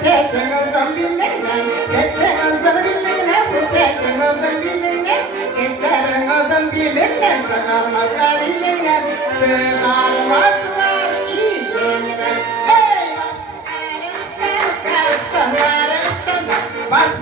çeçen uzun birliğine, çeçen uzun birliğine, çeçen uzun birliğine, çeçlerin uzun birliğine, çıkarmazlar birliğine, çıkarmazlar birliğine. Ey bas el üstten, kastımlar üstünde, bas